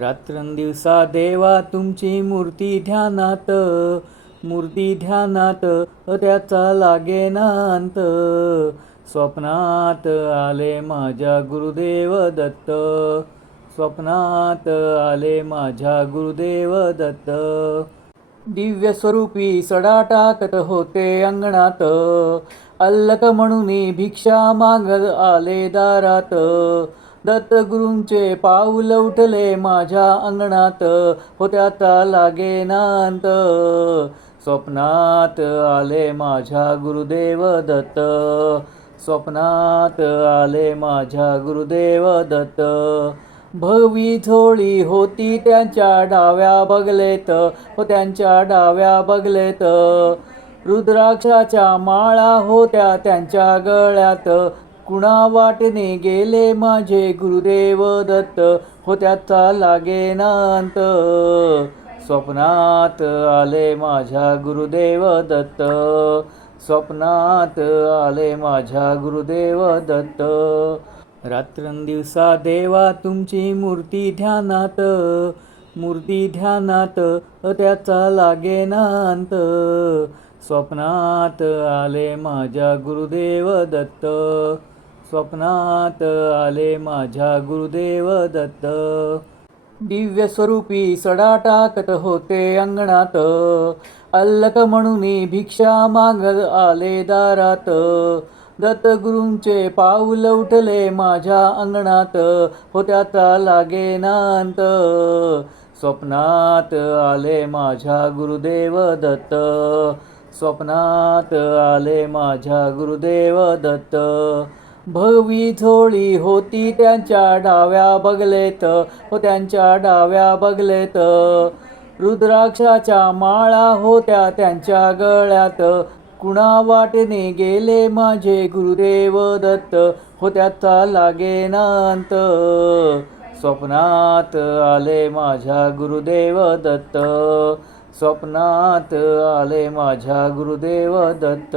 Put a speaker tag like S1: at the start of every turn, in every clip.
S1: रात्रंदिवसा देवा तुमची मूर्ती ध्यानात मूर्ती ध्यानात त्याचा लागे नांत स्वप्नात आले माझ्या गुरुदेव दत्त स्वप्नात आले माझ्या गुरुदेव दत्त दिव्य स्वरूपी सडा होते अंगणात अल्लक म्हणून भिक्षा मागत आले दारात दत्तगुरूंचे पाऊल उठले माझ्या अंगणात होत्यात लागे नांत स्वप्नात आले माझ्या गुरुदेव दत्त स्वप्नात आले माझ्या गुरुदेव दत्त भवी झोळी होती त्यांच्या डाव्या बगलेत हो त्यांच्या डाव्या बगलेत रुद्राक्षाच्या माळा होत्या त्यांच्या गळ्यात कुणा वाटेने गेले माझे गुरुदेव दत्त हो त्याचा लागे स्वप्नात आले माझ्या गुरुदेव दत्त स्वप्नात आले माझ्या गुरुदेव दत्त रात्रंदिवसा देवा तुमची मूर्ती ध्यानात मूर्ती ध्यानात त्याचा लागेनांत स्वप्नात आले माझ्या गुरुदेव दत्त स्वप्नात आले माझ्या गुरुदेव दत्त दिव्य स्वरूपी सडा टाकत होते अंगणात अल्लक म्हणून भिक्षा माग आले दारात दत्त गुरुंचे पाऊल उठले माझ्या अंगणात होत्याचा लागे नांत स्वप्नात आले माझ्या गुरुदेव दत्त स्वप्नात आले माझ्या गुरुदेव दत्त भवी झोळी होती त्यांच्या डाव्या बगलेत हो त्यांच्या डाव्या बगलेत रुद्राक्षाच्या माळा होत्या त्यांच्या गळ्यात कुणा वाटेने गेले माझे गुरुदेव दत्त हो त्याचा लागे स्वप्नात आले माझ्या गुरुदेव दत्त स्वप्नात आले माझ्या गुरुदेव दत्त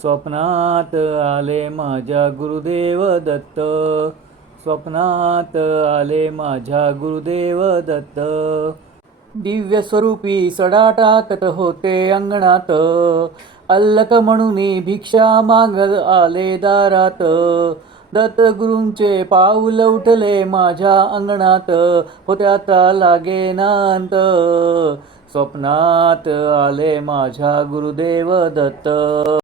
S1: स्वप्नात आले माझ्या गुरुदेव दत्त स्वप्नात आले माझ्या गुरुदेव दत्त दिव्य स्वरूपी सडा टाकत होते अंगणात अल्लक म्हणून भिक्षा मागत आले दारात दत्त गुरुंचे पाऊल उठले माझ्या अंगणात होत्यात लागे नांत स्वप्नात आले माझ्या गुरुदेव दत्त